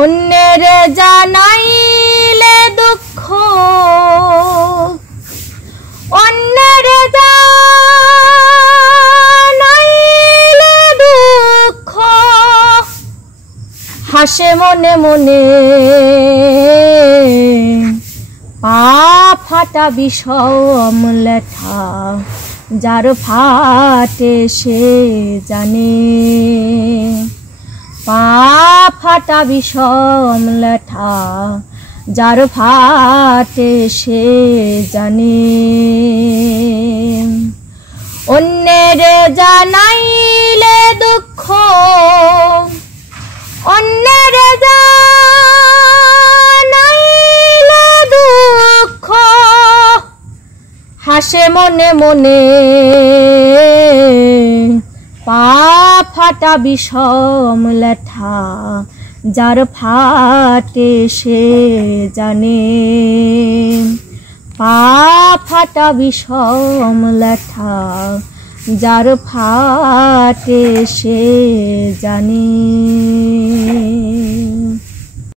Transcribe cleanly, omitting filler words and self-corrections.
অন্যের জানাইলে দুঃখ, অন্যের জানাইলে দুঃখ, হাসে মনে মনে পা ফাটা বিষম লেঠা, যার ফাটে সে জানে। পা ফাটা বিষম লেঠা, যার ফাটে সে জানে। অন্যের জানাইলে দুঃখ, অন্যের জানাইলে দুঃখ, হাসে মনে মনে পা ফাটা বিষম লেঠা, যার ফাটে সে জানে। পা ফাটা বিষম লেঠা, যার ফাটে সে জানে।